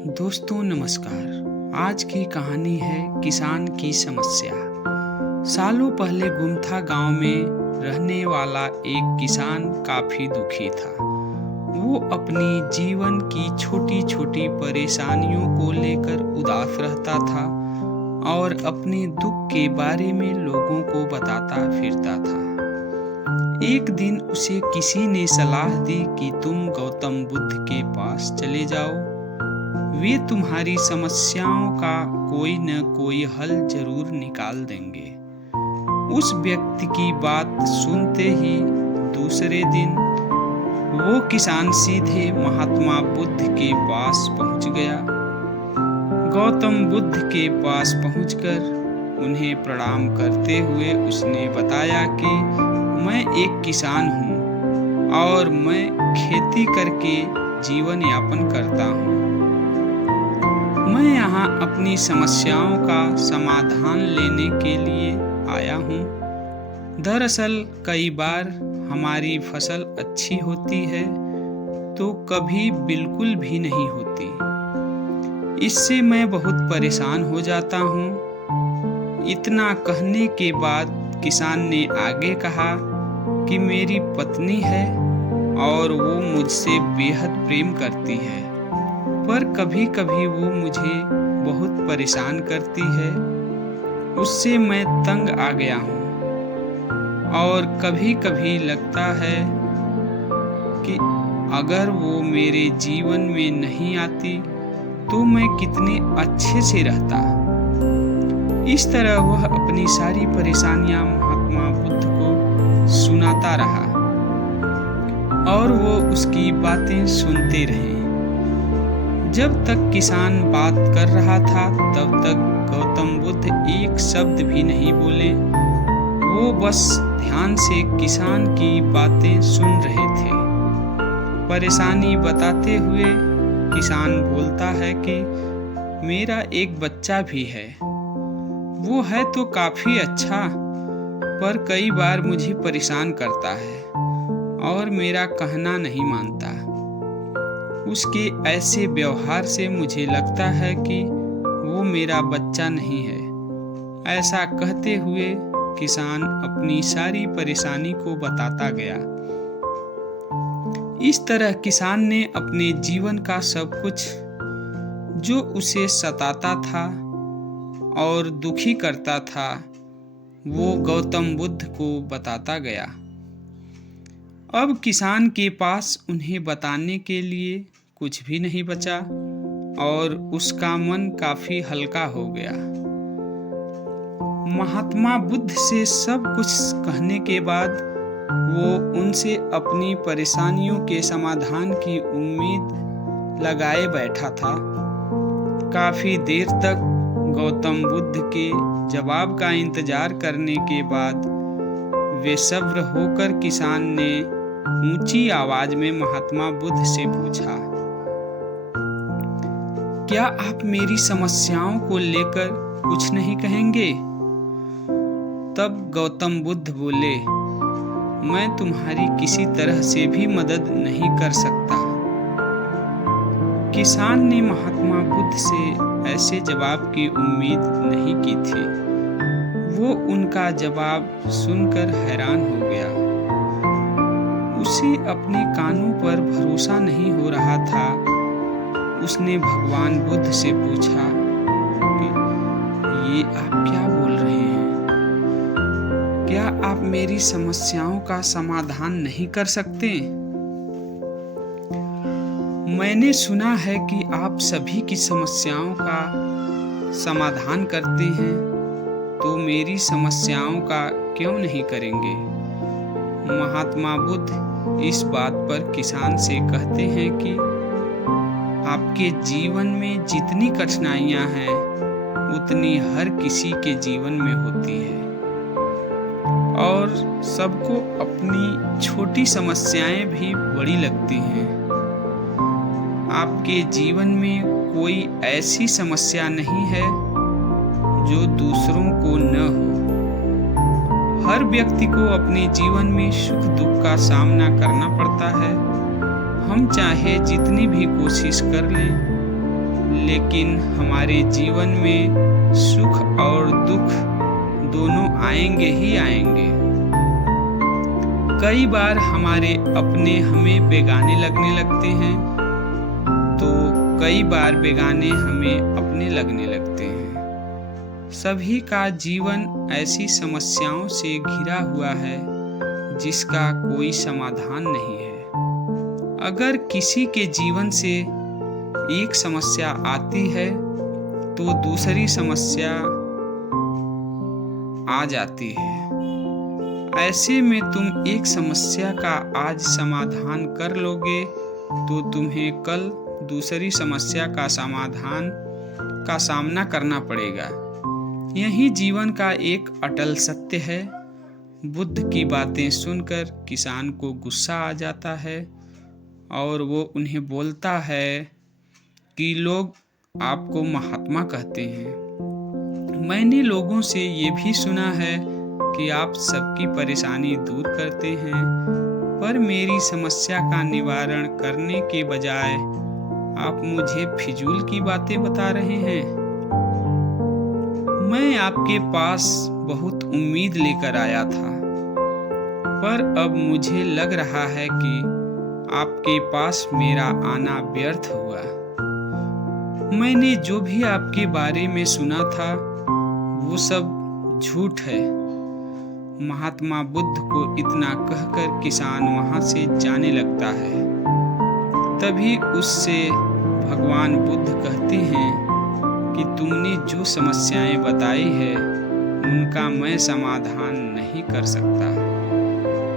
दोस्तों नमस्कार। आज की कहानी है किसान की समस्या। सालों पहले गुमथा गांव में रहने वाला एक किसान काफी दुखी था। वो अपनी जीवन की छोटी छोटी परेशानियों को लेकर उदास रहता था और अपने दुख के बारे में लोगों को बताता फिरता था। एक दिन उसे किसी ने सलाह दी कि तुम गौतम बुद्ध के पास चले जाओ, वे तुम्हारी समस्याओं का कोई न कोई हल जरूर निकाल देंगे। उस व्यक्ति की बात सुनते ही दूसरे दिन वो किसान सीधे महात्मा बुद्ध के पास पहुंच गया। गौतम बुद्ध के पास पहुंचकर उन्हें प्रणाम करते हुए उसने बताया कि मैं एक किसान हूं और मैं खेती करके जीवन यापन करता हूं। मैं यहाँ अपनी समस्याओं का समाधान लेने के लिए आया हूँ। दरअसल कई बार हमारी फसल अच्छी होती है तो कभी बिल्कुल भी नहीं होती। इससे मैं बहुत परेशान हो जाता हूँ। इतना कहने के बाद किसान ने आगे कहा कि मेरी पत्नी है और वो मुझसे बेहद प्रेम करती है, पर कभी कभी वो मुझे बहुत परेशान करती है। उससे मैं तंग आ गया हूँ और कभी कभी लगता है कि अगर वो मेरे जीवन में नहीं आती तो मैं कितने अच्छे से रहता। इस तरह वह अपनी सारी परेशानियां महात्मा बुद्ध को सुनाता रहा और वो उसकी बातें सुनते रहे। जब तक किसान बात कर रहा था तब तक गौतम बुद्ध एक शब्द भी नहीं बोले। वो बस ध्यान से किसान की बातें सुन रहे थे। परेशानी बताते हुए किसान बोलता है कि मेरा एक बच्चा भी है। वो है तो काफी अच्छा, पर कई बार मुझे परेशान करता है और मेरा कहना नहीं मानता। उसके ऐसे व्यवहार से मुझे लगता है कि वो मेरा बच्चा नहीं है। ऐसा कहते हुए किसान अपनी सारी परेशानी को बताता गया। इस तरह किसान ने अपने जीवन का सब कुछ जो उसे सताता था और दुखी करता था वो गौतम बुद्ध को बताता गया। अब किसान के पास उन्हें बताने के लिए कुछ भी नहीं बचा और उसका मन काफी हल्का हो गया। महात्मा बुद्ध से सब कुछ कहने के बाद वो उनसे अपनी परेशानियों के समाधान की उम्मीद लगाए बैठा था। काफी देर तक गौतम बुद्ध के जवाब का इंतजार करने के बाद बेसब्र होकर किसान ने ऊंची आवाज में महात्मा बुद्ध से पूछा, क्या आप मेरी समस्याओं को लेकर कुछ नहीं कहेंगे? तब गौतम बुद्ध बोले, मैं तुम्हारी किसी तरह से भी मदद नहीं कर सकता। किसान ने महात्मा बुद्ध से ऐसे जवाब की उम्मीद नहीं की थी। वो उनका जवाब सुनकर हैरान हो गया। उसे अपने कानों पर भरोसा नहीं हो रहा था। उसने भगवान बुद्ध से पूछा कि ये आप क्या बोल रहे हैं? क्या आप मेरी समस्याओं का समाधान नहीं कर सकते? मैंने सुना है कि आप सभी की समस्याओं का समाधान करते हैं, तो मेरी समस्याओं का क्यों नहीं करेंगे? महात्मा बुद्ध इस बात पर किसान से कहते हैं कि आपके जीवन में जितनी कठिनाइयां हैं उतनी हर किसी के जीवन में होती है और सबको अपनी छोटी समस्याएं भी बड़ी लगती हैं। आपके जीवन में कोई ऐसी समस्या नहीं है जो दूसरों को न हो। हर व्यक्ति को अपने जीवन में सुख दुख का सामना करना पड़ता है। हम चाहे जितनी भी कोशिश कर लें लेकिन हमारे जीवन में सुख और दुख दोनों आएंगे ही आएंगे। कई बार हमारे अपने हमें बेगाने लगने लगते हैं, तो कई बार बेगाने हमें अपने लगने लगते हैं। सभी का जीवन ऐसी समस्याओं से घिरा हुआ है जिसका कोई समाधान नहीं है। अगर किसी के जीवन से एक समस्या आती है तो दूसरी समस्या आ जाती है। ऐसे में तुम एक समस्या का आज समाधान कर लोगे तो तुम्हें कल दूसरी समस्या का समाधान का सामना करना पड़ेगा। यही जीवन का एक अटल सत्य है। बुद्ध की बातें सुनकर किसान को गुस्सा आ जाता है और वो उन्हें बोलता है कि लोग आपको महात्मा कहते हैं। मैंने लोगों से ये भी सुना है कि आप सबकी परेशानी दूर करते हैं, पर मेरी समस्या का निवारण करने के बजाय आप मुझे फिजूल की बातें बता रहे हैं। मैं आपके पास बहुत उम्मीद लेकर आया था, पर अब मुझे लग रहा है कि आपके पास मेरा आना व्यर्थ हुआ। मैंने जो भी आपके बारे में सुना था वो सब झूठ है। महात्मा बुद्ध को इतना कहकर किसान वहां से जाने लगता है। तभी उससे भगवान बुद्ध कहते हैं कि तुमने जो समस्याएं बताई है उनका मैं समाधान नहीं कर सकता,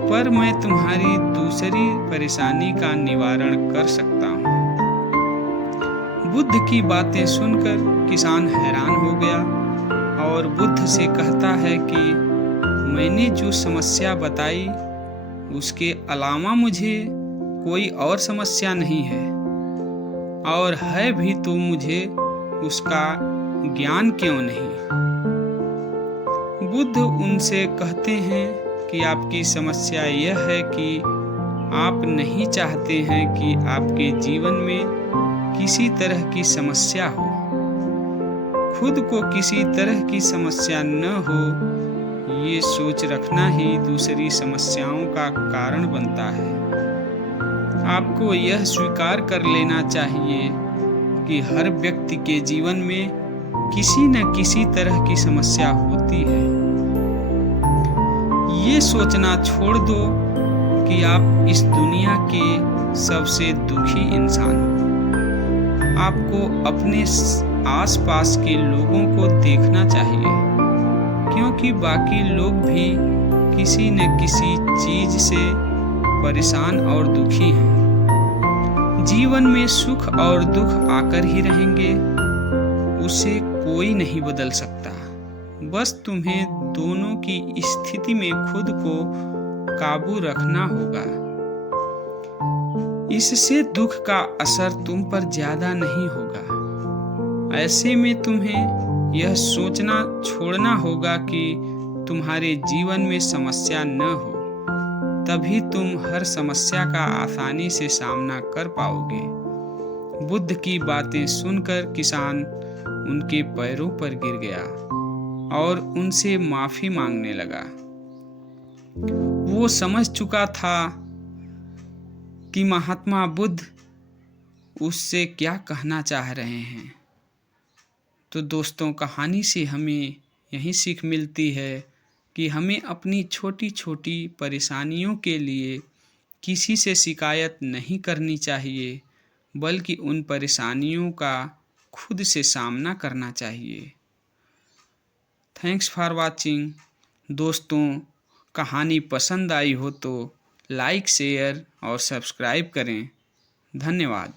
पर मैं तुम्हारी दूसरी परेशानी का निवारण कर सकता हूँ। बुद्ध की बातें सुनकर किसान हैरान हो गया और बुद्ध से कहता है कि मैंने जो समस्या बताई उसके अलावा मुझे कोई और समस्या नहीं है, और है भी तो मुझे उसका ज्ञान क्यों नहीं। बुद्ध उनसे कहते हैं कि आपकी समस्या यह है कि आप नहीं चाहते हैं कि आपके जीवन में किसी तरह की समस्या हो। खुद को किसी तरह की समस्या न हो, ये सोच रखना ही दूसरी समस्याओं का कारण बनता है। आपको यह स्वीकार कर लेना चाहिए कि हर व्यक्ति के जीवन में किसी न किसी तरह की समस्या होती है। ये सोचना छोड़ दो कि आप इस दुनिया के सबसे दुखी इंसान हो। आपको अपने आसपास के लोगों को देखना चाहिए, क्योंकि बाकी लोग भी किसी न किसी चीज से परेशान और दुखी हैं। जीवन में सुख और दुख आकर ही रहेंगे, उसे कोई नहीं बदल सकता। बस तुम्हें दोनों की स्थिति में खुद को काबू रखना होगा। इससे दुख का असर तुम पर ज्यादा नहीं होगा। ऐसे में तुम्हें यह सोचना छोड़ना होगा कि तुम्हारे जीवन में समस्या न हो, तभी तुम हर समस्या का आसानी से सामना कर पाओगे। बुद्ध की बातें सुनकर किसान उनके पैरों पर गिर गया और उनसे माफी मांगने लगा। वो समझ चुका था कि महात्मा बुद्ध उससे क्या कहना चाह रहे हैं। तो दोस्तों, कहानी से हमें यही सीख मिलती है कि हमें अपनी छोटी छोटी परेशानियों के लिए किसी से शिकायत नहीं करनी चाहिए, बल्कि उन परेशानियों का खुद से सामना करना चाहिए। Thanks for watching. दोस्तों, कहानी पसंद आई हो तो लाइक, शेयर और सब्सक्राइब करें। धन्यवाद।